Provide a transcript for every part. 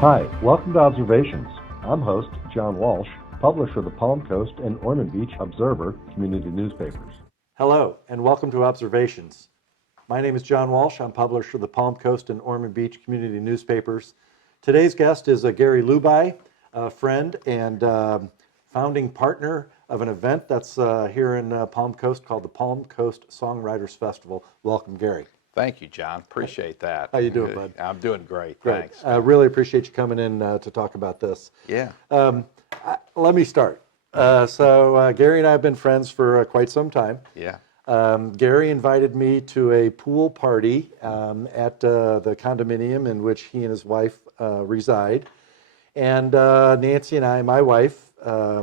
Hi, welcome to Observations. I'm host John Walsh, publisher of the Palm Coast and Ormond Beach Observer community newspapers. Hello, and welcome to Observations. My name is John Walsh. I'm publisher of the Palm Coast and Ormond Beach community newspapers. Today's guest is Garry Lubi, a friend and founding partner of an event that's here in Palm Coast called the Palm Coast Songwriters Festival. Welcome, Garry. Thank you, John. Appreciate that. How you doing, bud? I'm doing great. Great. Thanks. I really appreciate you coming in to talk about this. Yeah. Let me start. So Garry and I have been friends for quite some time. Yeah. Garry invited me to a pool party at the condominium in which he and his wife reside. And Nancy and I, my wife,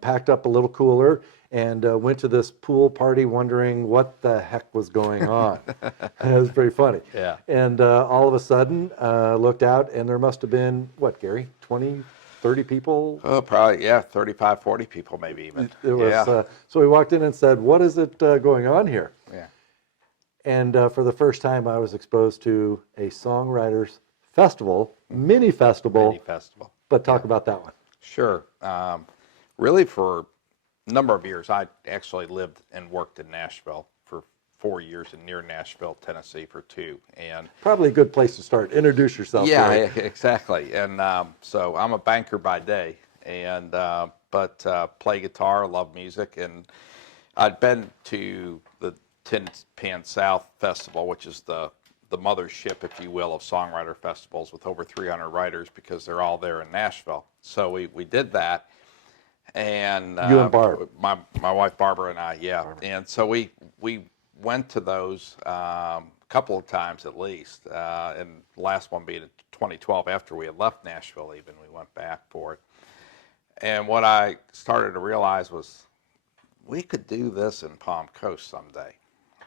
packed up a little cooler and went to this pool party wondering what the heck was going on. It was pretty funny. Yeah. And all of a sudden, looked out and there must have been, what, Garry, 20, 30 people? Oh, probably, yeah, 35, 40 people maybe even. It was, yeah. So we walked in and said, what is it going on here? Yeah. And for the first time, I was exposed to a songwriters festival, mini festival. Mini festival. But talk about that one. Sure. Really for a number of years, I actually lived and worked in Nashville for 4 years and near Nashville, Tennessee for 2. And Probably a good place to start. Introduce yourself. yeah, Garry. exactly. And so I'm a banker by day, and but play guitar, love music, and I'd been to the Tin Pan South Festival, which is the mothership, if you will, of songwriter festivals with over 300 writers because they're all there in Nashville. So we did that, and You and Barb. my wife Barbara and I, yeah. Barbara. And so we went to those a couple of times at least, and the last one being in 2012 after we had left Nashville. Even we went back for it, and what I started to realize was we could do this in Palm Coast someday.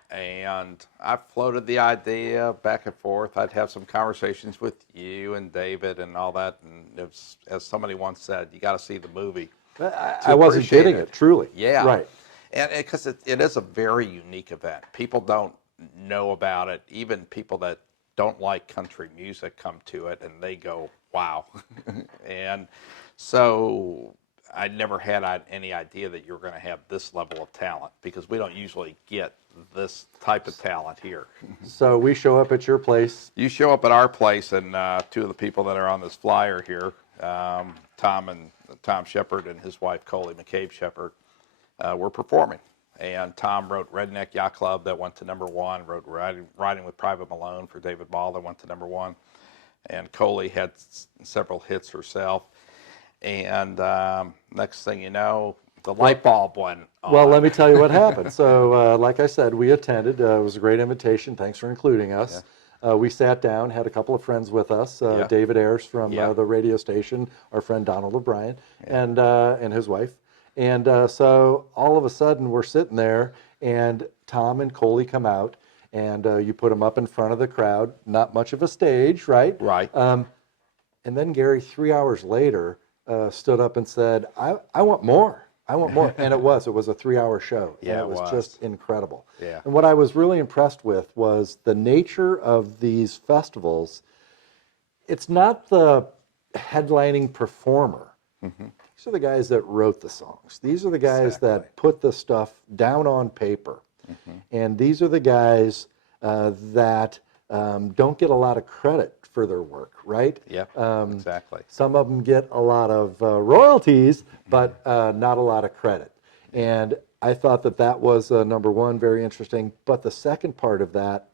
And I floated the idea back and forth. I'd have some conversations with you and David and all that. And as somebody once said, you got to see the movie. I wasn't kidding it, truly. Yeah. Right. And because it is a very unique event. People don't know about it. Even people that don't like country music come to it and they go, wow. And so I never had any idea that you were going to have this level of talent because we don't usually get this type of talent here. So we show up at your place. You show up at our place, and 2 of the people that are on this flyer here, Tom Shepard and his wife Coley McCabe Shepard, were performing. And Tom wrote Redneck Yacht Club that went to #1, wrote Riding with Private Malone for David Ball that went to #1, and Coley had several hits herself. And next thing you know, the light bulb went on. Well, let me tell you what happened. So, like I said, we attended. It was a great invitation. Thanks for including us. Yeah. We sat down, had a couple of friends with us. Yeah. David Ayers from Yeah. the radio station, our friend Donald O'Brien, yeah. and his wife. And so all of a sudden, we're sitting there, and Tom and Coley come out, and you put them up in front of the crowd. Not much of a stage, right? Right. And then Garry, 3 hours later, stood up and said, I want more. I want more. And it was a 3-hour show. Yeah, and it was just incredible. Yeah. And what I was really impressed with was the nature of these festivals. It's not the headlining performer. Mm-hmm. These are the guys that wrote the songs. These are the guys that put the stuff down on paper. Mm-hmm. And these are the guys that don't get a lot of credit for their work, right? Yep, exactly. Some of them get a lot of royalties, but not a lot of credit. And I thought that was #1, very interesting. But the second part of that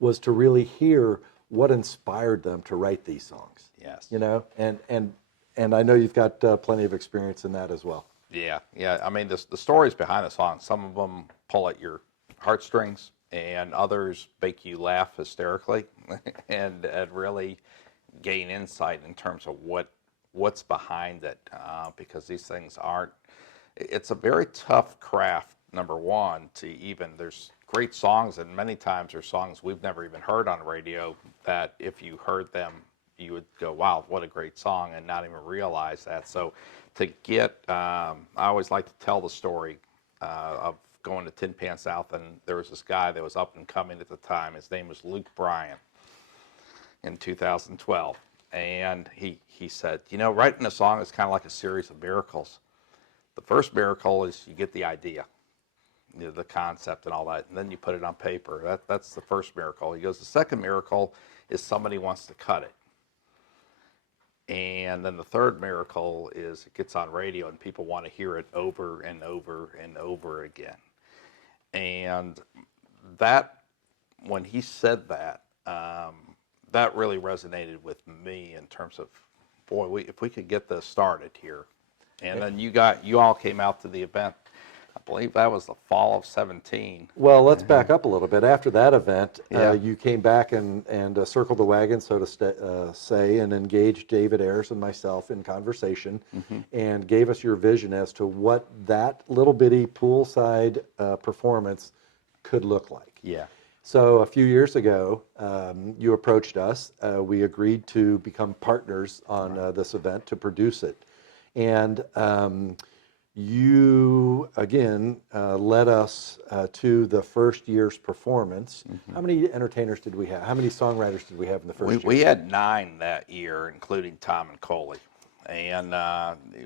was to really hear what inspired them to write these songs. Yes. You know, and I know you've got plenty of experience in that as well. Yeah. I mean, the stories behind the songs, some of them pull at your heartstrings, and others make you laugh hysterically and really gain insight in terms of what's behind it, because these things it's a very tough craft, #1, to even, there's great songs, and many times there's songs we've never even heard on radio that if you heard them, you would go, wow, what a great song, and not even realize that. So to get, I always like to tell the story of going to Tin Pan South, and there was this guy that was up and coming at the time. His name was Luke Bryan in 2012. And he said, you know, writing a song is kind of like a series of miracles. The first miracle is you get the idea, you know, the concept and all that, and then you put it on paper. That's the first miracle. He goes, the second miracle is somebody wants to cut it. And then the third miracle is it gets on radio and people want to hear it over and over and over again. And that, when he said that, that really resonated with me in terms of, boy, if we could get this started here. And then you all came out to the event. I believe that was the fall of 17. Well, let's back up a little bit. After that event, Yeah. you came back and circled the wagon, so to say, and engaged David Ayers and myself in conversation, and gave us your vision as to what that little bitty poolside performance could look like. Yeah. So a few years ago, you approached us. We agreed to become partners on this event to produce it. And you, again, led us to the first year's performance. How many entertainers did we have? How many songwriters did we have in the first year? We had 9 that year, including Tom and Coley. And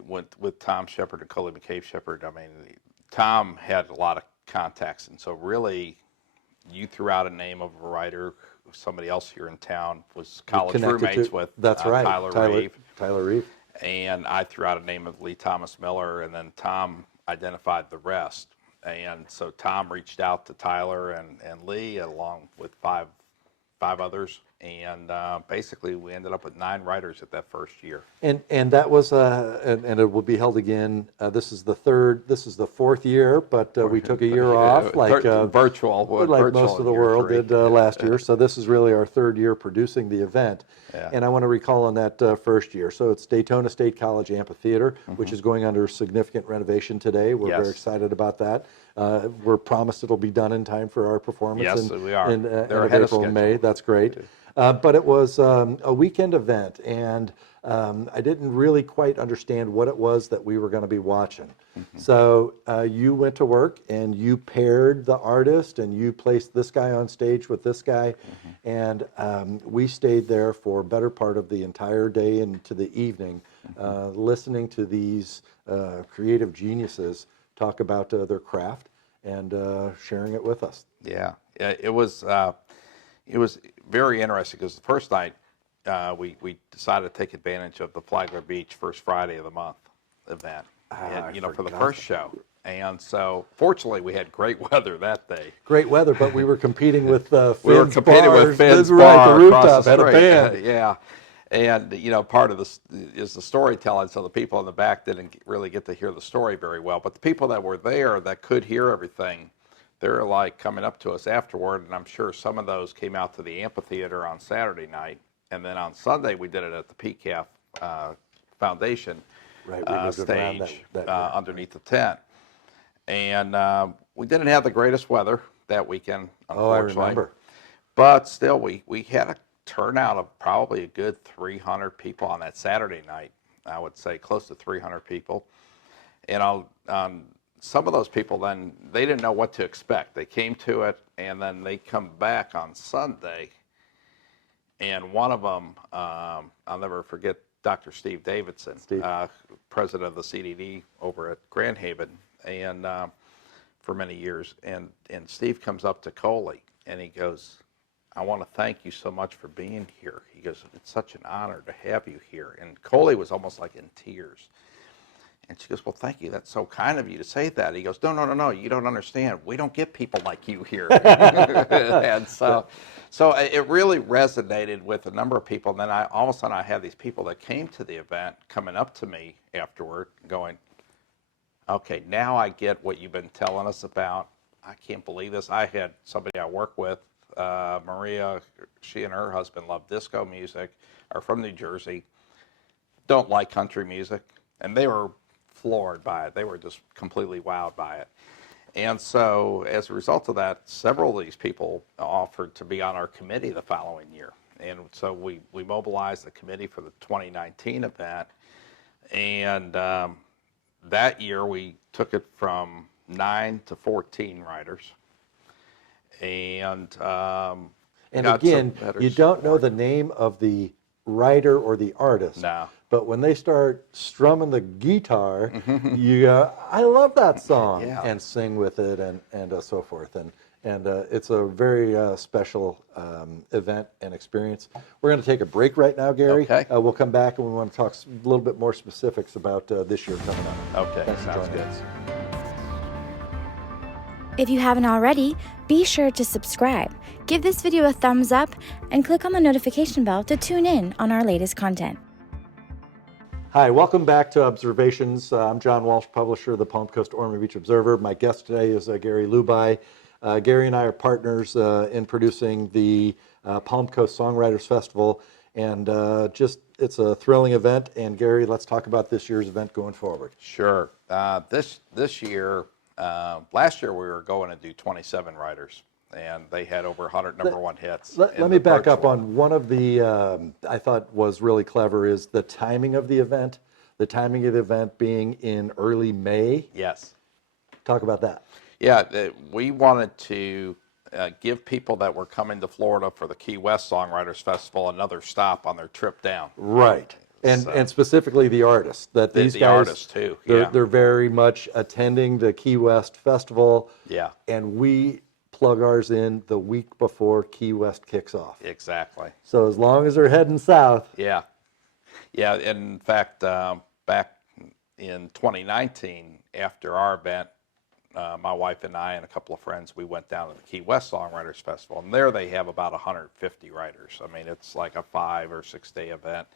with Tom Shepard and Coley McCabe Shepard, I mean, Tom had a lot of contacts. And so really, you threw out a name of a writer, somebody else here in town was college roommates with that's right, Tyler Reeve. Tyler Reeve. And I threw out a name of Lee Thomas Miller, and then Tom identified the rest. And so Tom reached out to Tyler and Lee, along with five others, and basically we ended up with 9 writers at that first year. And that was and it will be held again. This is the 4th year, but we took a year off, like virtual, like most of the world did last year. So this is really our 3rd year producing the event. Yeah. And I want to recall on that first year. So it's Daytona State College Amphitheater, which is going under significant renovation today. We're very excited about that. We're promised it'll be done in time for our performance. Yes, we are. In They're ahead of April and schedule. May. That's great. But it was a weekend event, and I didn't really quite understand what it was that we were going to be watching. So you went to work, and you paired the artist, and you placed this guy on stage with this guy, and we stayed there for a better part of the entire day into the evening, listening to these creative geniuses talk about their craft and sharing it with us. Yeah, it was very interesting because the first night we decided to take advantage of the Flagler Beach First Friday of the Month event, and, for the first show. And so, fortunately, we had great weather that day. Great weather, but we were competing with Finn's We were competing bars. with Finn's right, bar the across rooftop the had a street. band. Yeah, and part of this is the storytelling. So the people in the back didn't really get to hear the story very well, but the people that were there that could hear everything, they're like coming up to us afterward, and I'm sure some of those came out to the amphitheater on Saturday night, and then on Sunday we did it at the PCAF Foundation stage underneath the tent. And we didn't have the greatest weather that weekend, unfortunately. Oh, I remember. But still, we had a turnout of probably a good 300 people on that Saturday night. I would say close to 300 people. And some of those people then, they didn't know what to expect. They came to it, and then they come back on Sunday. And one of them, I'll never forget, Dr. Steve Davidson, president of the CDD over at Grand Haven, and for many years. And Steve comes up to Coley, and he goes, I want to thank you so much for being here. He goes, it's such an honor to have you here. And Coley was almost like in tears. And she goes, well, thank you. That's so kind of you to say that. He goes, no, you don't understand. We don't get people like you here. And so it really resonated with a number of people. And then all of a sudden I had these people that came to the event coming up to me afterward going, okay, now I get what you've been telling us about. I can't believe this. I had somebody I work with, Maria, she and her husband love disco music, are from New Jersey, don't like country music, and they were floored by it. They were just completely wowed by it. And so as a result of that, several of these people offered to be on our committee the following year. And so we mobilized the committee for the 2019 event. And that year we took it from 9 to 14 writers. And again, you don't know the name of the writer or the artist. No. But when they start strumming the guitar, you go, I love that song, Yeah. and sing with it, and so forth. And it's a very special event and experience. We're going to take a break right now, Gary. Okay. We'll come back and we want to talk a little bit more specifics about this year coming up. Okay, Thanks for sounds joining good. us. If you haven't already, be sure to subscribe, give this video a thumbs up, and click on the notification bell to tune in on our latest content. Hi, welcome back to Observations. I'm John Walsh, publisher of the Palm Coast Ormond Beach Observer. My guest today is Garry Lubi. Garry and I are partners in producing the Palm Coast Songwriters Festival, and it's a thrilling event. And Garry, let's talk about this year's event going forward. Sure. This year, last year we were going to do 27 writers, and they had over 100 number one hits. Let me back up on one of the, I thought was really clever, is the timing of the event. The timing of the event being in early May. Yes. Talk about that. Yeah, we wanted to give people that were coming to Florida for the Key West Songwriters Festival another stop on their trip down. Right. And specifically the artists, that these the guys, artists too, yeah. They're very much attending the Key West Festival. Yeah. And we plug ours in the week before Key West kicks off. Exactly. So as long as they're heading south. Yeah. Yeah, in fact, back in 2019, after our event, my wife and I and a couple of friends, we went down to the Key West Songwriters Festival, and there they have about 150 writers. I mean, it's like a 5 or 6 day event.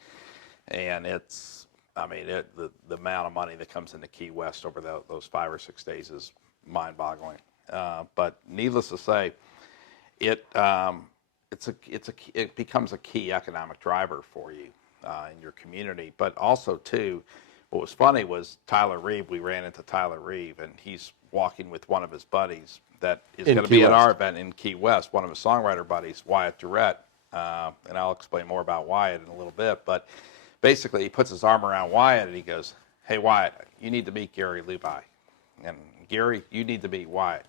And it's, I mean, the amount of money that comes into Key West over those 5 or 6 days is mind-boggling. But needless to say, it becomes a key economic driver for you in your community. But also too, what was funny was Tyler Reeve. We ran into Tyler Reeve, and he's walking with one of his buddies that is going to be at our event in Key West. One of his songwriter buddies, Wyatt Durrett, and I'll explain more about Wyatt in a little bit, but. Basically, he puts his arm around Wyatt and he goes, "Hey, Wyatt, you need to meet Garry Lubi. And Garry, you need to meet Wyatt.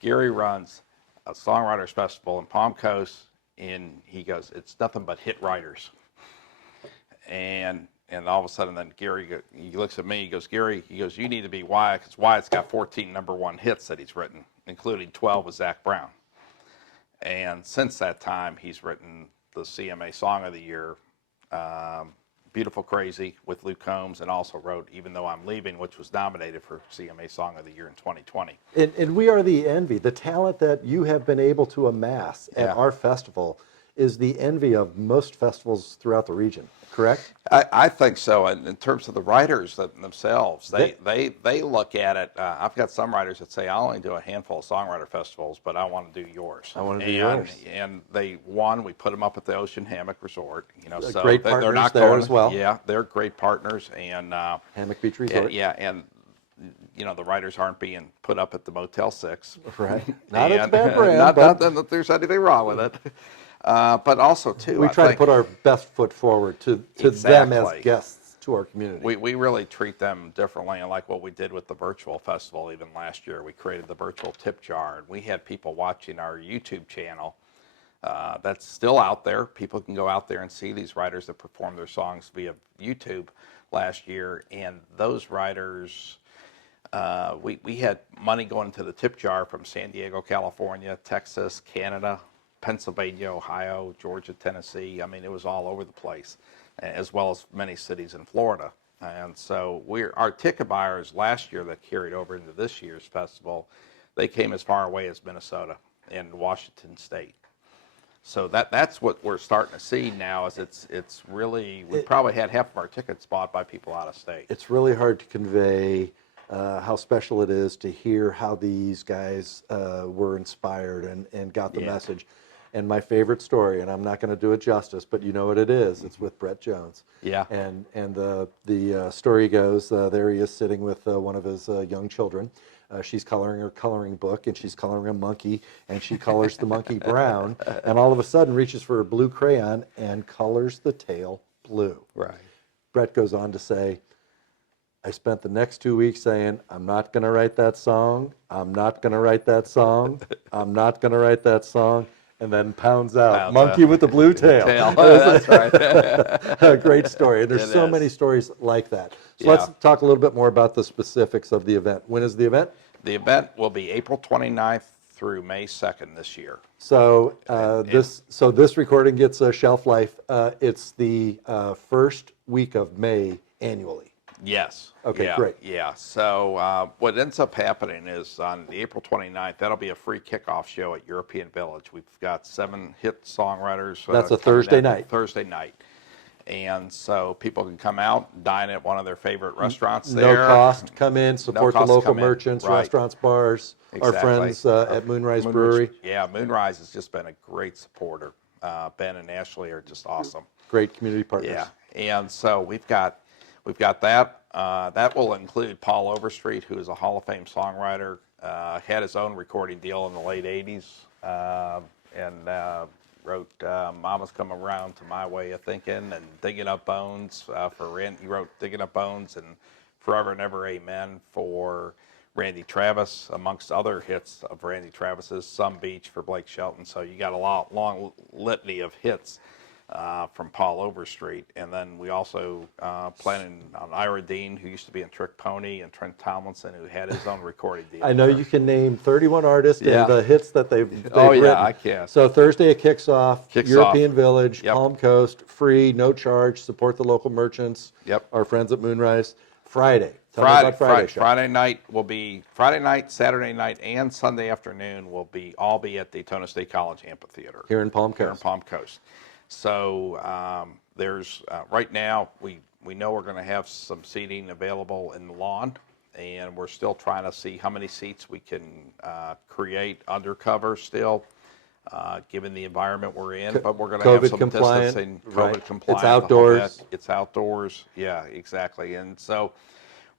Garry runs a Songwriters Festival in Palm Coast, and he goes, it's nothing but hit writers." And all of a sudden, then Garry, he looks at me, he goes, "Garry," he goes, "you need to be Wyatt, because Wyatt's got 14 number one hits that he's written, including 12 with Zach Brown." And since that time, he's written the CMA Song of the Year, Beautiful Crazy with Luke Combs, and also wrote Even Though I'm Leaving, which was nominated for CMA Song of the Year in 2020. And we are the envy. The talent that you have been able to amass at our festival is the envy of most festivals throughout the region, correct? I think so. And in terms of the writers themselves, they look at it. I've got some writers that say, "I'll only do a handful of songwriter festivals, but I want to do yours." I want to do yours. And we put them up at the Ocean Hammock Resort. So great partners they're not there going as well. Yeah, they're great partners. And Hammock Beach Resort. Yeah, and the writers aren't being put up at the Motel 6. Right. Not a bad brand, not but that there's anything wrong with it. But also, too, we try to put our best foot forward to them as guests to our community. We really treat them differently, and like what we did with the virtual festival even last year, we created the virtual tip jar, and we had people watching our YouTube channel that's still out there. People can go out there and see these writers that perform their songs via YouTube last year, and those writers, we had money going into the tip jar from San Diego, California, Texas, Canada, Pennsylvania, Ohio, Georgia, Tennessee. I mean, it was all over the place, as well as many cities in Florida. And so our ticket buyers last year that carried over into this year's festival, they came as far away as Minnesota and Washington State. So that's what we're starting to see now. Is it's really, we probably had half of our tickets bought by people out of state. It's really hard to convey how special it is to hear how these guys were inspired and got the message. And my favorite story, and I'm not going to do it justice, but you know what it is. It's with Brett Jones. Yeah. And the story goes, there he is sitting with one of his young children. She's coloring her coloring book, and she's coloring a monkey, and she colors the monkey brown, and all of a sudden reaches for a blue crayon and colors the tail blue. Right. Brett goes on to say, "I spent the next 2 weeks saying, I'm not going to write that song. I'm not going to write that song. I'm not going to write that song. And then pounds out. Pounds Monkey out. with the blue tail. That's right. A great story. And there's It so is. many stories like that. So Yeah. let's talk a little bit more about the specifics of the event. When is the event? The event will be April 29th through May 2nd this year. So this recording gets a shelf life. It's the first week of May annually. Yes. Okay, Yeah, great. Yeah. So what ends up happening is on the April 29th, that'll be a free kickoff show at European Village. We've got 7 hit songwriters. That's a coming Thursday in night. Thursday night. And so people can come out, dine at one of their favorite restaurants No there. cost. Come in, support the cost to local come in. merchants, Right. restaurants, bars, our Exactly. friends at Moonrise Brewery. Yeah, Moonrise has just been a great supporter. Ben and Ashley are just awesome. Great community partners. Yeah, and so we've got that. That will include Paul Overstreet, who is a Hall of Fame songwriter. Had his own recording deal in the late '80s, and wrote "Mama's Come Around to My Way of Thinking" and "Digging Up Bones" for Randy. He wrote "Digging Up Bones" and "Forever and Ever Amen" for Randy Travis, amongst other hits of Randy Travis's. "Some Beach" for Blake Shelton. So you got a long litany of hits from Paul Overstreet. And then we also planning on Ira Dean, who used to be in Trick Pony, and Trent Tomlinson, who had his own recording deal. I know you can name 31 artists Yeah. and the hits that they've Oh, yeah, written. I can. So Thursday it kicks off. Kicks European off. Village, Yep. Palm Coast, free, no charge. Support the local merchants. Yep. Our friends at Moonrise. Friday. Tell me about Friday show. Friday night will be Friday night, Saturday night, and Sunday afternoon will all be at Daytona State College Amphitheater Here in Palm here in Coast. Palm Coast. So there's right now we know we're going to have some seating available in the lawn, and we're still trying to see how many seats we can create undercover still. Given the environment we're in, but we're going to have COVID some compliant, distancing, COVID right. compliant. It's the whole outdoors. bit. It's outdoors. Yeah, exactly. And so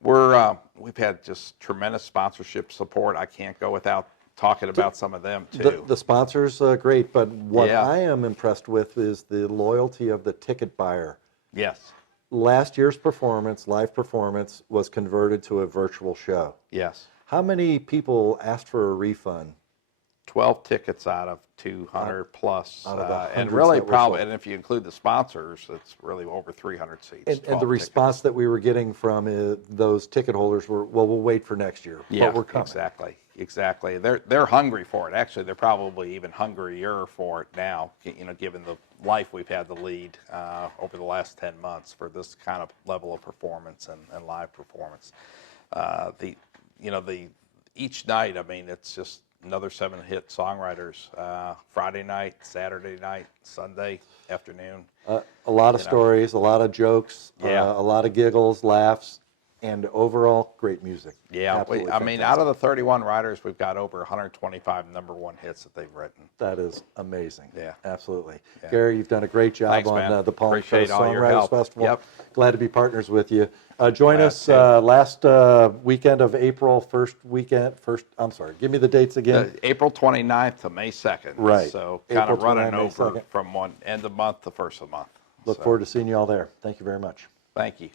we've had just tremendous sponsorship support. I can't go without talking about some of them too. The sponsors great, but what Yeah. I am impressed with is the loyalty of the ticket buyer. Yes. Last year's performance, live performance, was converted to a virtual show. Yes. How many people asked for a refund? 12 tickets out of 200 plus, Out of the and hundreds really that were probably, sold. and if you include the sponsors, it's really over 300 seats. And 12 the tickets. response that we were getting from those ticket holders were, well, we'll wait for next year. Yeah, but we're coming. exactly. They're hungry for it. Actually, they're probably even hungrier for it now. Given the life we've had to lead over the last 10 months for this kind of level of performance and live performance. Each night, I mean, it's just another 7 hit songwriters. Friday night, Saturday night, Sunday afternoon. A lot of stories, a lot of jokes, Yeah. a lot of giggles, laughs, and overall great music. Yeah, Absolutely I mean, out of the 31 writers, we've got over 125 #1 hits that they've written. That is amazing. Yeah. Absolutely. Yeah. Gary, you've done a great job Thanks, on man. the Palm Appreciate Coast all your Songwriters help. Festival. Yep. Glad to be partners with you. Join Glad us to. last weekend of April, I'm sorry, give me the dates again. April 29th to May 2nd. Right. So kind April of running 29th, May over 2nd. from one end of month to first of month. Look So, forward to seeing you all there. Thank you very much. Thank you.